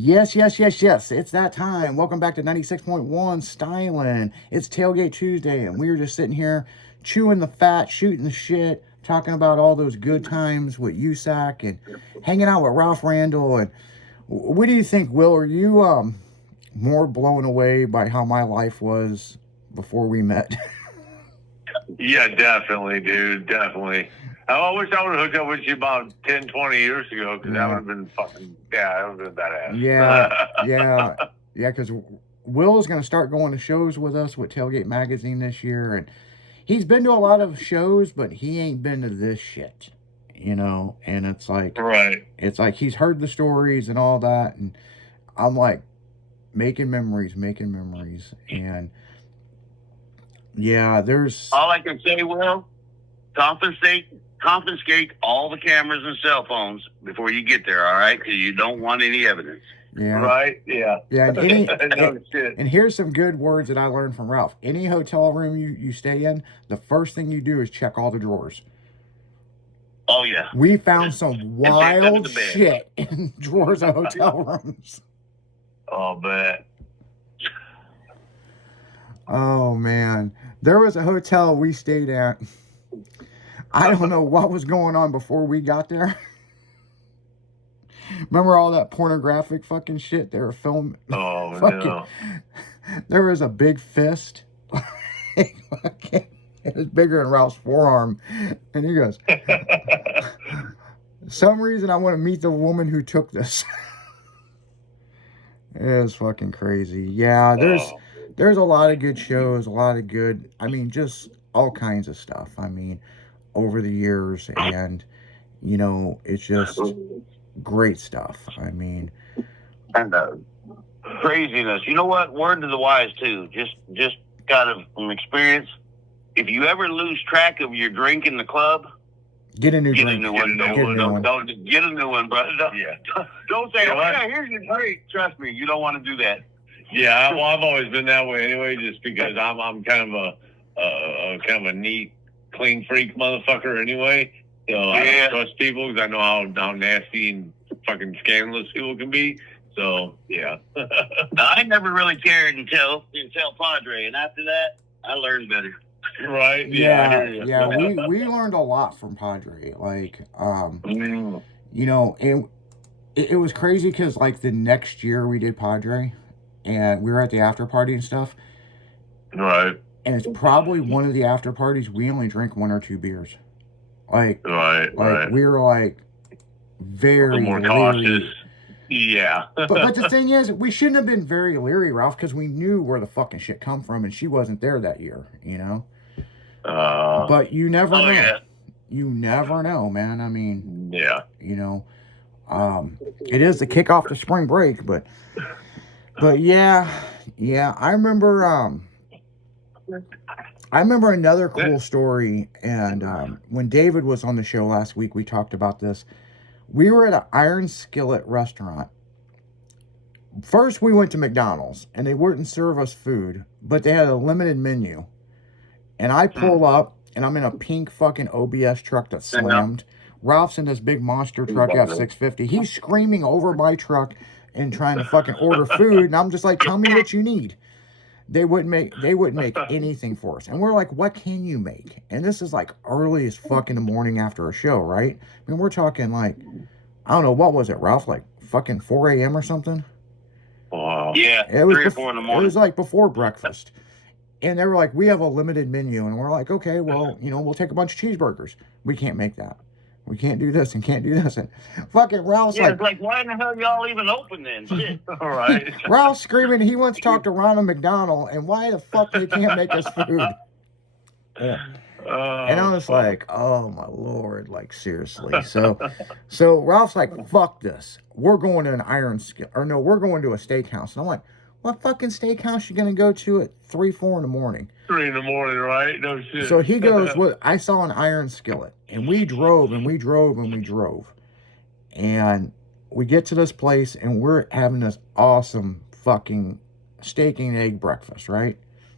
Yes, yes, yes, yes. It's that time. Welcome back to 96.1 Styling. It's Tailgate Tuesday, and we are just sitting here chewing the fat, shooting the shit, talking about all those good times with USAC and hanging out with Ralph Randall. And what do you think, Will? Are you more blown away by how my life was before we met? Yeah, definitely, dude. Definitely. I wish I would have hooked up with you about 10, 20 years ago because that would have been fucking, that would have been badass. Yeah, because Will's going to start going to shows with us with Tailgate Magazine this year. And he's been to a lot of shows, but he ain't been to this shit, and it's like, right. It's like he's heard the stories and all that. And I'm like, making memories. And yeah, there's. All I can say, Will, confiscate all the cameras and cell phones before you get there, all right? Because you don't want any evidence. Yeah. Right? Yeah. Yeah. And here's some good words that I learned from Ralph. Any hotel room you stay in, the first thing you do is check all the drawers. Oh, yeah. We found some wild shit in drawers of hotel rooms. Oh, man. Oh, man. There was a hotel we stayed at. I don't know what was going on before we got there. Remember all that pornographic fucking shit they were filming? Oh, no. There was a big fist. It was bigger than Ralph's forearm. And he goes, some reason I want to meet the woman who took this. It was fucking crazy. Yeah, there's a lot of good shows, a lot of good, just all kinds of stuff. Over the years, and, it's just great stuff. And craziness. You know what? Word to the wise, too. Just kind of from experience. If you ever lose track of your drink in the club, get a new one. Don't get a new one, brother. Don't say, here's your drink. Trust me, you don't want to do that. Yeah, well, I've always been that way anyway, just because I'm kind of a neat, clean freak motherfucker anyway. So I don't trust people because I know how nasty and fucking scandalous people can be. So yeah. I never really cared until Padre, and after that, I learned better. Right? Yeah. We learned a lot from Padre. Like, and it was crazy because like the next year we did Padre, and we were at the after party and stuff. Right. And it's probably one of the after parties we only drank 1 or 2 beers. Right. We were like very more leery. Cautious. Yeah. but the thing is, we shouldn't have been very leery, Ralph, because we knew where the fucking shit come from, and she wasn't there that year, But you never know. Yeah. You never know, man. Yeah. It is the kickoff to spring break, but yeah. I remember another cool story, and when David was on the show last week, we talked about this. We were at an Iron Skillet restaurant. First, we went to McDonald's, and they wouldn't serve us food, but they had a limited menu. And I pull up, and I'm in a pink fucking OBS truck that slammed. Ralph's in this big monster truck F650. He's screaming over my truck and trying to fucking order food, and I'm just like, tell me what you need. They wouldn't make anything for us. And we're like, what can you make? And this is like early as fuck in the morning after a show, right? We're talking like, I don't know, what was it, Ralph? Like fucking 4 a.m. or something? Wow. Yeah, it was 3 or 4 in the morning. It was like before breakfast. And they were like, we have a limited menu. And we're like, okay, well, we'll take a bunch of cheeseburgers. We can't make that. We can't do this and can't do this. And fucking Ralph's it's like, why in the hell y'all even open then? Shit. All right. Ralph's screaming he wants to talk to Ronald McDonald, and why the fuck they can't make us food? Yeah. And I was like, oh my Lord, like seriously. So Ralph's like, fuck this. We're going to an we're going to a steakhouse. And I'm like, what fucking steakhouse you gonna go to at 3, 4 in the morning? 3 in the morning, right? No shit. So he goes, I saw an Iron Skillet. And we drove and we drove and we drove. And we get to this place and we're having this awesome fucking steak and egg breakfast, right?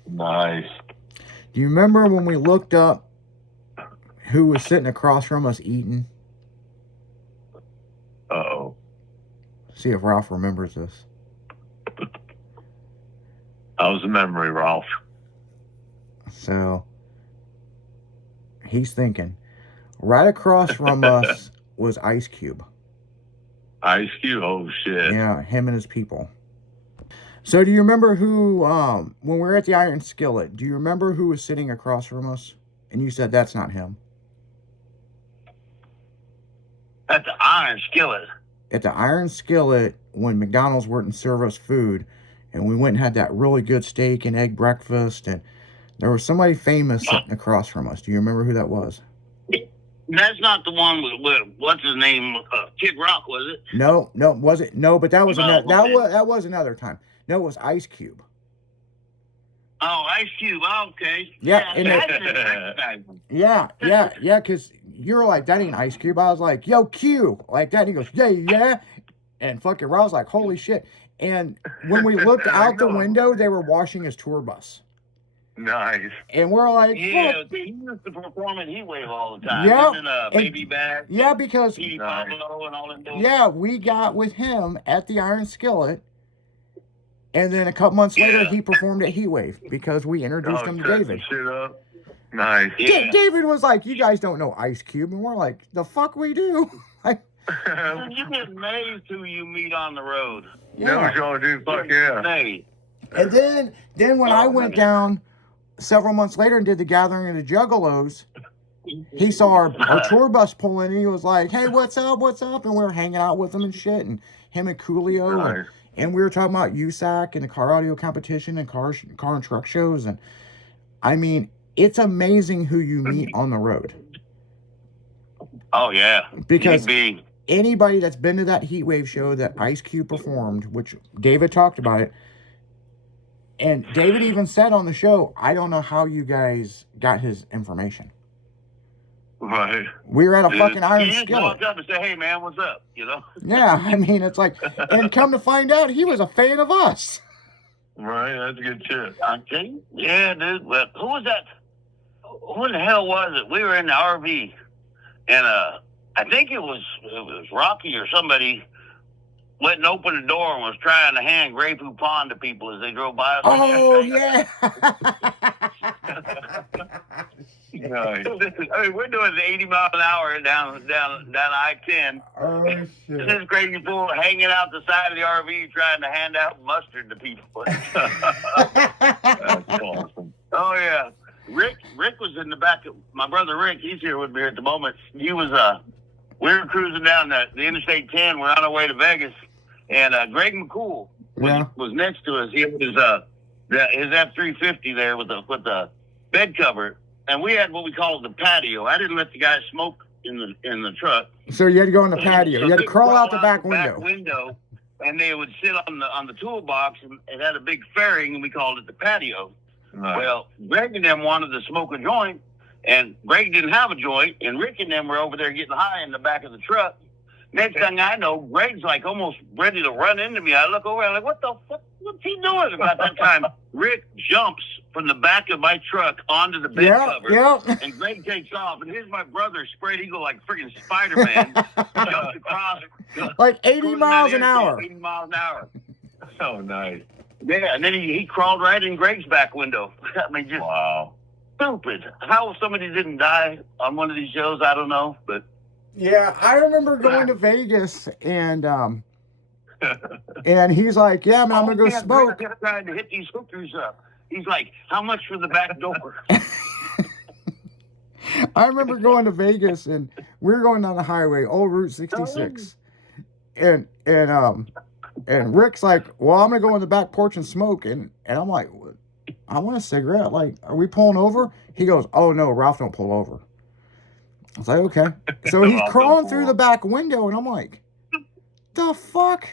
Nice. Do you remember when we looked up who was sitting across from us eating? Uh-oh. See if Ralph remembers this. How's the memory, Ralph? So he's thinking. Right across from us was Ice Cube. Ice Cube? Oh, shit. Yeah, him and his people. So do you remember who, when we were at the Iron Skillet, do you remember who was sitting across from us? And you said, that's not him. At the Iron Skillet. At the Iron Skillet, when McDonald's wouldn't serve us food, and we went and had that really good steak and egg breakfast, and there was somebody famous sitting across from us. Do you remember who that was? That's not the one with what's his name? Kid Rock, was it? No, was it? No, but that was No, that was another time. No, it was Ice Cube. Oh, Ice Cube. Okay. Yeah, and I didn't recognize him. Yeah, because you're like, that ain't Ice Cube. I was like, yo, Q, like that. And he goes, yeah. And fucking Raw was like, holy shit. And when we looked out the window, they were washing his tour bus. Nice. And we're like, Yeah, fuck. he used to perform at Heatwave all the time. Yeah, And then Baby Back. Yeah, because Petey Pablo and all them. yeah, we got with him at the Iron Skillet. And then a couple months later, he performed at Heatwave because we introduced him to David. Shit up. Nice. Yeah. David was like, you guys don't know Ice Cube. And we're like, the fuck we do? Like, You get amazed who you meet on the road. Never y'all do. Fuck yeah. Amazed. And then when I went down several months later and did the Gathering of the Juggalos, he saw our tour bus pull in and he was like, hey, what's up? And we were hanging out with him and shit. And him and Coolio. Nice. And we were talking about USAC and the car audio competition and car and truck shows. And I mean, it's amazing who you meet on the road. Oh, yeah. Because EB. anybody that's been to that Heatwave show that Ice Cube performed, which David talked about it, and David even said on the show, I don't know how you guys got his information. Right. We were at a fucking Iron He just Skillet. walked up and said, hey, man, what's up? You know? Yeah, I mean, it's like, and come to find out, he was a fan of us. Right. That's good shit. Okay. Yeah, dude. Well, who was that? Who in the hell was it? We were in the RV, and I think it was Rocky or somebody went and opened the door and was trying to hand Grey Poupon to people as they drove by us. Oh, yeah. Nice. I mean, we're doing 80 miles an hour down I-10. Oh, This shit. is crazy fool hanging out the side of the RV trying to hand out mustard to people. That's awesome. Oh yeah, Rick was in the back. My brother Rick, he's here with me at the moment. He was we were cruising down the Interstate 10. We're on our way to Vegas, and Greg McCool was next to us. He had his F-350 there with the bed cover, and we had what we call the patio. I didn't let the guys smoke in the truck. So you had to go in the patio. So You had to they crawl out the back back window. window, and they would sit on the toolbox, and it had a big fairing, and we called it the patio. Nice. Well, Greg and them wanted to smoke a joint, and Greg didn't have a joint, and Rick and them were over there getting high in the back of the truck. Next thing I know, Greg's like almost ready to run into me. I look over, I'm like, what the fuck? What's he doing? About that time, Rick jumps from the back of my truck onto the bed cover, and Greg takes off. And here's my brother, spread eagle like freaking Spider-Man, jumps across. Like 80 miles an hour. 80 miles an hour. So nice. Yeah, and then he crawled right in Greg's back window. I mean, just Wow. stupid. How somebody didn't die on one of these shows, I don't know. But Yeah, I remember going to Vegas and he's like, yeah, man, I'm going to go smoke. Greg's trying to hit these hookers up. He's like, how much for the back door? I remember going to Vegas and we were going down the highway, old Route 66. And Rick's like, well, I'm going to go in the back porch and smoke. And I'm like, I want a cigarette. Like, are we pulling over? He goes, oh, no, Ralph don't pull over. I was like, okay. So he's crawling through the back window, and I'm like, the fuck?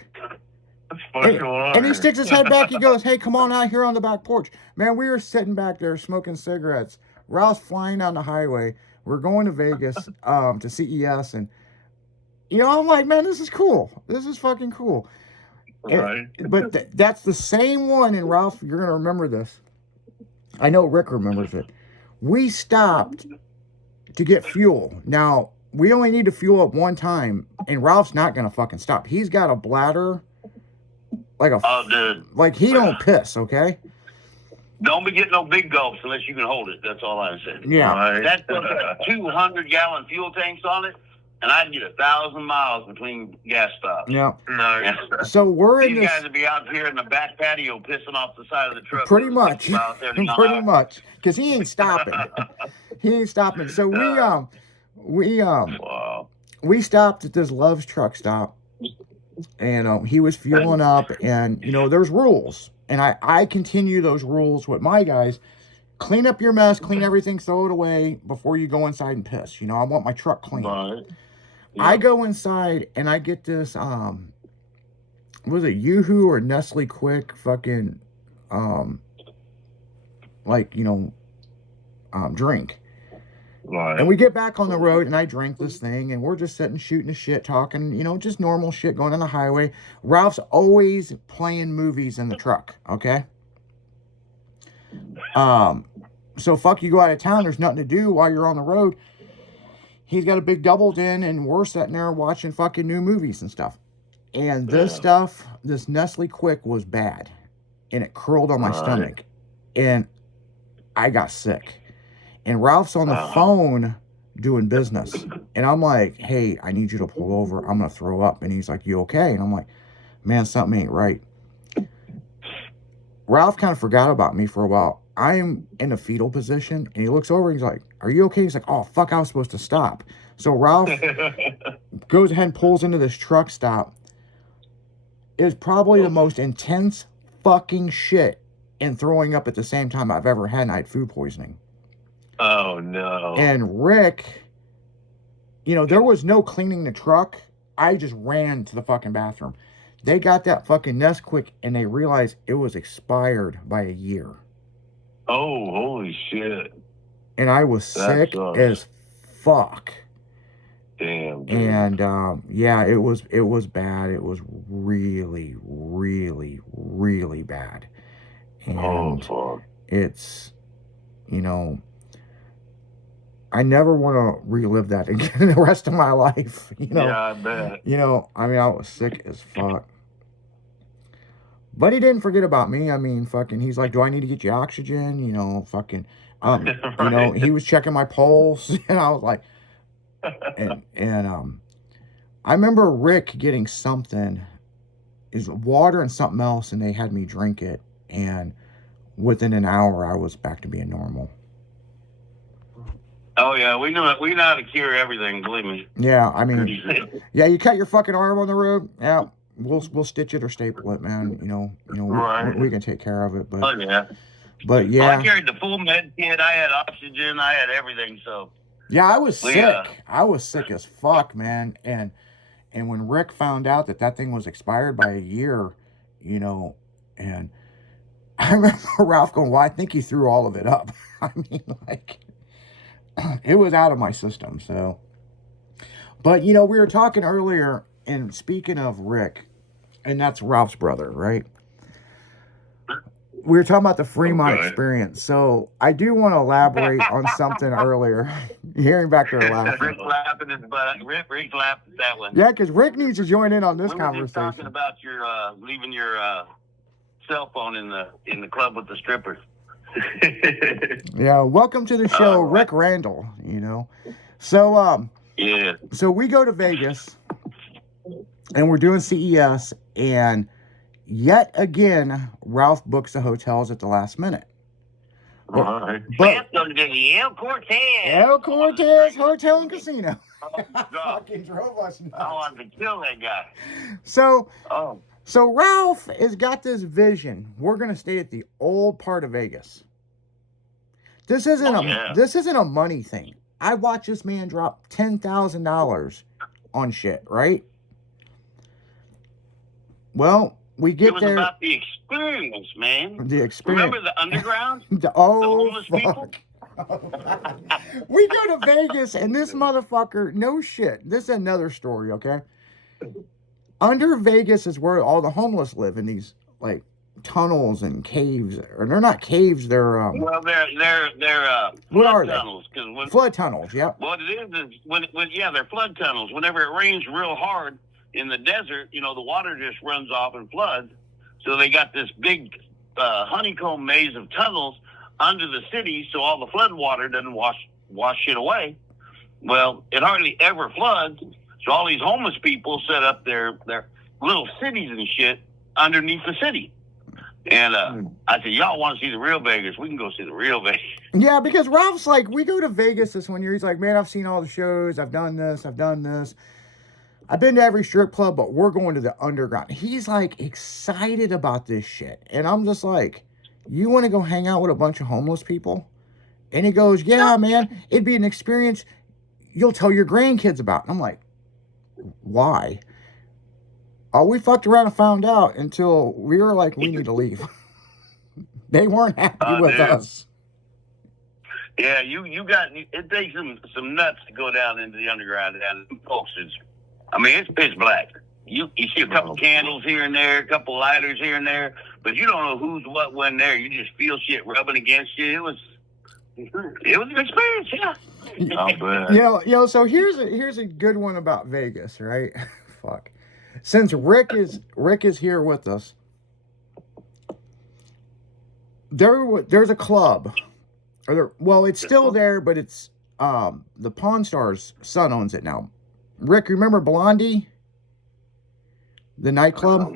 What's going on? And he sticks his head back. He goes, hey, come on out here on the back porch. Man, we were sitting back there smoking cigarettes. Ralph's flying down the highway. We're going to Vegas to CES. And, you know, I'm like, man, this is cool. This is fucking cool. Right. But that's the same one. And, Ralph, you're going to remember this. I know Rick remembers it. We stopped to get fuel. Now, we only need to fuel up one time, and Ralph's not going to fucking stop. He's got a bladder like a Oh, dude. like he don't piss, okay? Don't be getting no big gulps unless you can hold it. That's all I said. Yeah. Right. That's got 200-gallon fuel tanks on it, and I'd get 1,000 miles between gas stops. Yeah. Nice. So we're in These this guys would be out here in the back patio pissing off the side of the truck. pretty much, 60 miles every mile. pretty much, because he ain't stopping. He ain't stopping. So Wow. we stopped at this Love's truck stop, and he was fueling up, and there's rules, and I continue those rules with my guys. Clean up your mess, clean everything, throw it away before you go inside and piss. I want my truck clean. Right. I go inside and I get this was it Yoo-Hoo or Nestle Quick fucking drink. Right. And we get back on the road and I drink this thing and we're just sitting shooting the shit, talking, just normal shit going on the highway. Ralph's always playing movies in the truck, okay? So fuck, you go out of town, there's nothing to do while you're on the road. He's got a big double din and we're sitting there watching fucking new movies and stuff. And this Nestle Quick was bad. And it curled on my stomach. And I got sick. And Ralph's on the phone doing business. And I'm like, hey, I need you to pull over. I'm going to throw up. And he's like, you okay? And I'm like, man, something ain't right. Ralph kind of forgot about me for a while. I am in a fetal position. And he looks over. And he's like, are you okay? He's like, oh, fuck, I was supposed to stop. So Ralph goes ahead and pulls into this truck stop. It was probably the most intense fucking shit and throwing up at the same time I've ever had. And I had food poisoning. Oh, no. And Rick, there was no cleaning the truck. I just ran to the fucking bathroom. They got that fucking Nesquik and they realized it was expired by a year. Oh, holy shit. And I was sick as fuck. Damn, dude. And it was bad. It was really, really, really bad. And fuck. it's, I never want to relive that again the rest of my life. Yeah, I bet. I was sick as fuck. But he didn't forget about me. Fucking, he's like, do I need to get you oxygen? Fucking, Right. he was checking my pulse. And I was like, and I remember Rick getting something, is water and something else, and they had me drink it. And within an hour, I was back to being normal. Oh yeah, we know how to cure everything. Believe me. Yeah, you cut your fucking arm on the road. Yeah, we'll stitch it or staple it, man. Right. We can take care of it. But Oh yeah. But yeah, Well, I carried the full med kit. I had oxygen. I had everything. So yeah, I was sick. I was sick as fuck, man. And when Rick found out that thing was expired by a year, and I remember Ralph going, "Well, I think he threw all of it up." It was out of my system. So, but we were talking earlier, and speaking of Rick, and that's Ralph's brother, right? We were talking about the Fremont experience. So I do want to elaborate on something earlier. Hearing back there laughing. Rick laughing his butt. Rick laughed at that one. Yeah, because Rick needs to join in on this We were just conversation. talking about your leaving your cell phone in the club with the strippers. Yeah, welcome to the show, Rick Randall. So Yeah. so we go to Vegas, and we're doing CES, and yet again, Ralph books the hotels at the last minute. Right. But Welcome to the El Cortez. El Cortez Hotel and Casino Oh, God. fucking drove us nuts. I wanted to kill that guy. So Oh. Ralph has got this vision. We're gonna stay at the old part of Vegas. This isn't a money thing. I watched this man drop $10,000 on shit, right? Well, we get It was there. about the experience, man. The experience. Remember the underground? The homeless people? We go to Vegas, and this motherfucker, no shit. This is another story, okay? Under Vegas is where all the homeless live, in these like tunnels and caves. Or they're not caves, they're Well, they're what are flood they? tunnels. Cause Flood tunnels, yep. what it is when they're flood tunnels. Whenever it rains real hard in the desert, the water just runs off and floods. So they got this big honeycomb maze of tunnels under the city, so all the flood water doesn't wash shit away. Well, it hardly ever floods, so all these homeless people set up their little cities and shit underneath the city. And I said, y'all want to see the real Vegas? We can go see the real Vegas. Yeah, because Ralph's like, we go to Vegas this one year. He's like, man, I've seen all the shows. I've done this. I've been to every strip club, but we're going to the underground. He's like excited about this shit. And I'm just like, you want to go hang out with a bunch of homeless people? And he goes, yeah, man, it'd be an experience you'll tell your grandkids about. And I'm like, why? Oh, we fucked around and found out until we were like, we need to leave. They weren't happy with us. Yeah, you got, it takes some nuts to go down into the underground. And folks, it's pitch black. You see a couple candles here and there, a couple lighters here and there, but you don't know who's what when there. You just feel shit rubbing against you. It was an experience, yeah. So here's a good one about Vegas, right? Fuck. Since Rick is here with us, there's a club. It's still there, but it's the Pawn Stars' son owns it now. Rick, remember Blondie? The nightclub?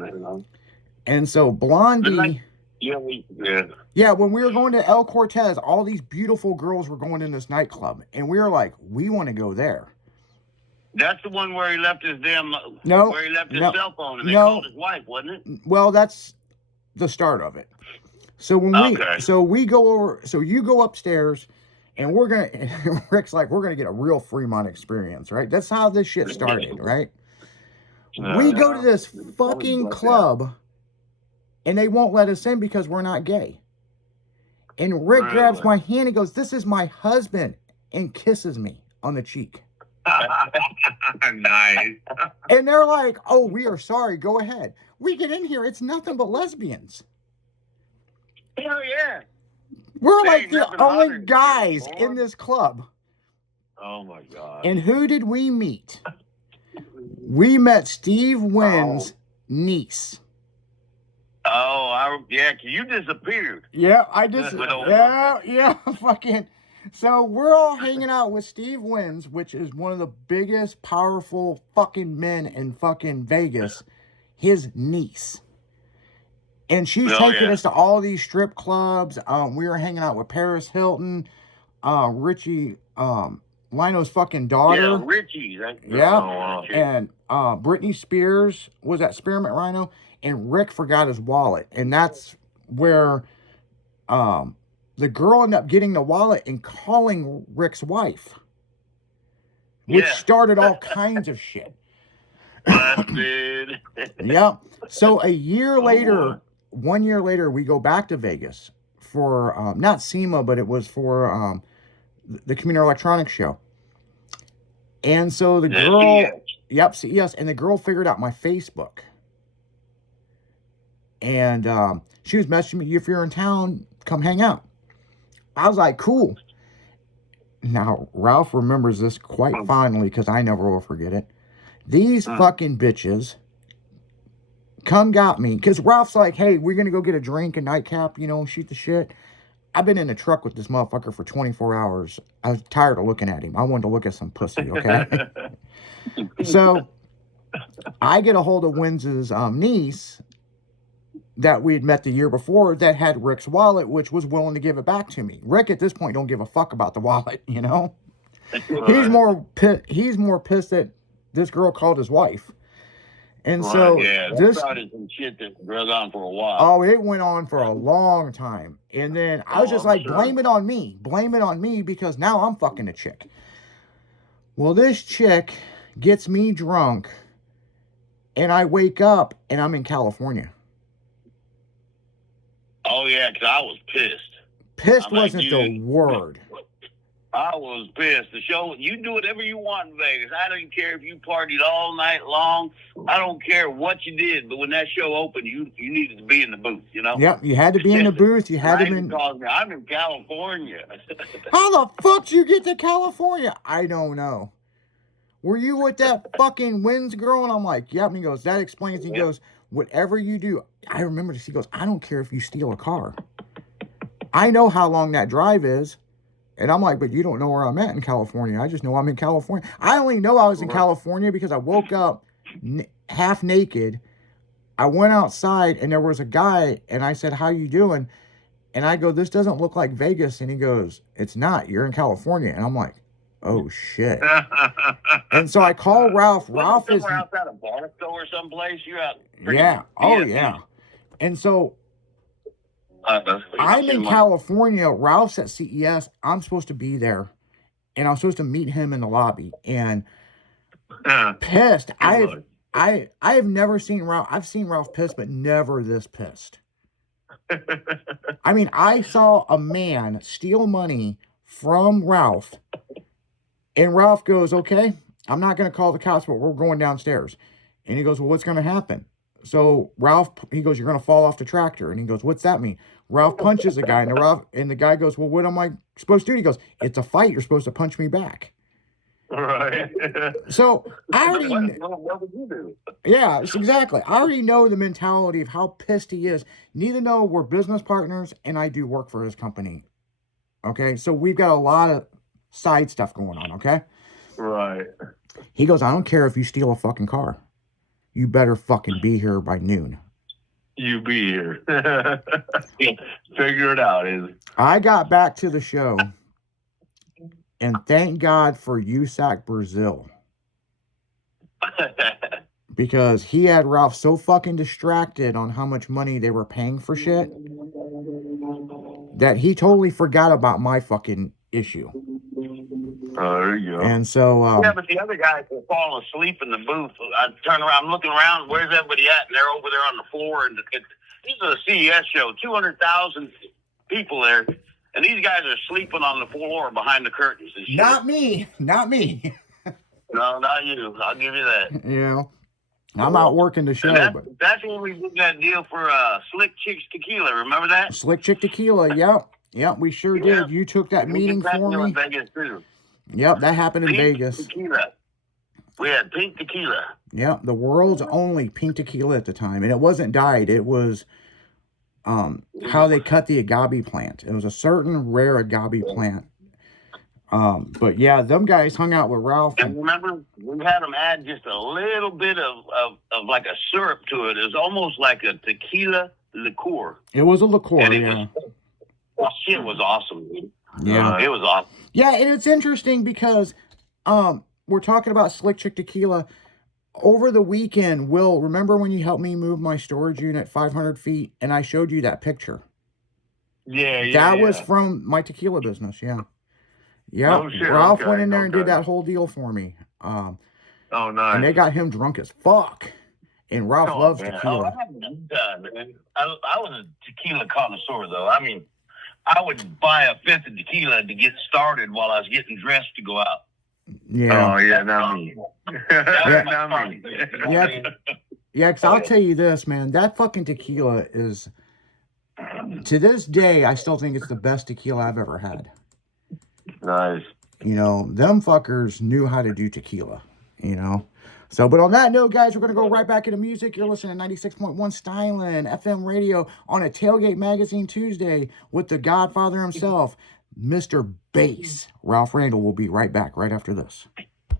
And so Blondie... Yeah, when we were going to El Cortez, all these beautiful girls were going in this nightclub. And we were like, we want to go there. That's the one where he left his where he left his cell phone and they called his wife, wasn't it? Well, that's the start of it. So we go over, so you go upstairs and Rick's like, we're going to get a real Fremont experience, right? That's how this shit started, right? We go to this fucking club and they won't let us in because we're not gay. And Rick grabs my hand and goes, this is my husband, and kisses me on the cheek. Nice. And they're like, oh, we are sorry. Go ahead. We get in here. It's nothing but lesbians. Hell yeah. We're like the only guys in this club. Oh, my God. And who did we meet? We met Steve Wynn's niece. Oh, you disappeared. Yeah, I just, fucking. So we're all hanging out with Steve Wynn's, which is one of the biggest, powerful fucking men in fucking Vegas, his niece. And she's taking us to all these strip clubs. We were hanging out with Paris Hilton, Richie, Lino's fucking daughter. Yeah, Richie. And Britney Spears was at Spearmint Rhino, and Rick forgot his wallet. And that's where the girl ended up getting the wallet and calling Rick's wife, which started all kinds of shit. Yep. So 1 year later, we go back to Vegas for, not SEMA, but it was for the Community Electronics Show. And so the girl, CES, and the girl figured out my Facebook. And she was messaging me, if you're in town, come hang out. I was like, cool. Now, Ralph remembers this quite fondly because I never will forget it. These fucking bitches got me. Because Ralph's like, hey, we're going to go get a drink, a nightcap, shoot the shit. I've been in the truck with this motherfucker for 24 hours. I was tired of looking at him. I wanted to look at some pussy, okay? So, I get a hold of Wynn's niece that we had met the year before that had Rick's wallet, which was willing to give it back to me. Rick, at this point, don't give a fuck about the wallet, He's more pissed that this girl called his wife. And so this started some shit that drug on for a while. Oh, it went on for a long time. And then I was just like, blame it on me. Blame it on me because now I'm fucking a chick. Well, this chick gets me drunk and I wake up and I'm in California. Oh, yeah, because I was pissed. Pissed wasn't the word. I was pissed. The show, you do whatever you want in Vegas. I don't care if you partied all night long. I don't care what you did. But when that show opened, you needed to be in the booth, Yep, you had to be in the booth. You had to be in... I'm in California. How the fuck did you get to California? I don't know. Were you with that fucking Wynn's girl? And I'm like, yep. And he goes, that explains. He goes, whatever you do, I remember this. He goes, I don't care if you steal a car. I know how long that drive is. And I'm like, but you don't know where I'm at in California. I just know I'm in California. I only know I was in California because I woke up half naked. I went outside and there was a guy and I said, how you doing? And I go, this doesn't look like Vegas. And he goes, it's not. You're in California. And I'm like, oh, shit. And so I call Ralph. Ralph is... somewhere outside of Barstow or someplace. You're out... Yeah. Oh, yeah. And so... I'm in California. Ralph's at CES. I'm supposed to be there. And I'm supposed to meet him in the lobby. And pissed. I have never seen Ralph. I've seen Ralph pissed, but never this pissed. I mean, I saw a man steal money from Ralph. And Ralph goes, okay, I'm not going to call the cops, but we're going downstairs. And he goes, well, what's going to happen? So Ralph, he goes, you're going to fall off the tractor. And he goes, what's that mean? Ralph punches the guy, and the guy goes, well, what am I supposed to do? He goes, it's a fight. You're supposed to punch me back. Right. So I already, what would you do? yeah, exactly. I already know the mentality of how pissed he is. Need to know we're business partners, and I do work for his company. Okay, so we've got a lot of side stuff going on. Okay. Right. He goes, I don't care if you steal a fucking car. You better fucking be here by noon. You be here. Figure it out. I got back to the show, and thank God for USAC Brazil. Because he had Ralph so fucking distracted on how much money they were paying for shit that he totally forgot about my fucking issue. Oh, there you go. And so... yeah, but the other guys were falling asleep in the booth. I turn around, I'm looking around, where's everybody at? And they're over there on the floor. And this is a CES show, 200,000 people there. And these guys are sleeping on the floor behind the curtains and shit. Not me. Not me. No, not you. I'll give you that. You know, I'm out working the show. That's when we did that deal for Slick Chicks Tequila. Remember that? Slick Chick Tequila, yep. Yep, we sure did. You took that meeting for me. In Vegas too. Yep, that happened in Pink Vegas. Tequila. We had pink tequila. Yep, the world's only pink tequila at the time. And it wasn't dyed. It was how they cut the agave plant. It was a certain rare agave plant. But yeah, them guys hung out with Ralph. And remember, we had them add just a little bit of like a syrup to it. It was almost like a tequila liqueur. It was a liqueur, and yeah. Shit was awesome, dude. Yeah. It was awesome. Yeah, and it's interesting because we're talking about Slick Chick Tequila. Over the weekend, Will, remember when you helped me move my storage unit 500 feet and I showed you that picture? Yeah. That was from my tequila business, yeah. Yeah, Oh, shit, Ralph okay, went in there and did okay. that whole deal for me. Oh, nice. And they got him drunk as fuck. And Ralph loves man. tequila. I was a tequila connoisseur, though. I mean, I would buy a fifth of tequila to get started while I was getting dressed to go out. Yeah. Oh, yeah, not me. Not me. Yeah, because I'll tell you this, man. That fucking tequila is, to this day, I still think it's the best tequila I've ever had. Nice. You know, them fuckers knew how to do tequila, you know. So, but on that note, guys, we're going to go right back into music. You're listening to 96.1 Stylin' FM radio on a Tailgate Magazine Tuesday with the Godfather himself, Mr. Bass. Ralph Randall will be right back right after this.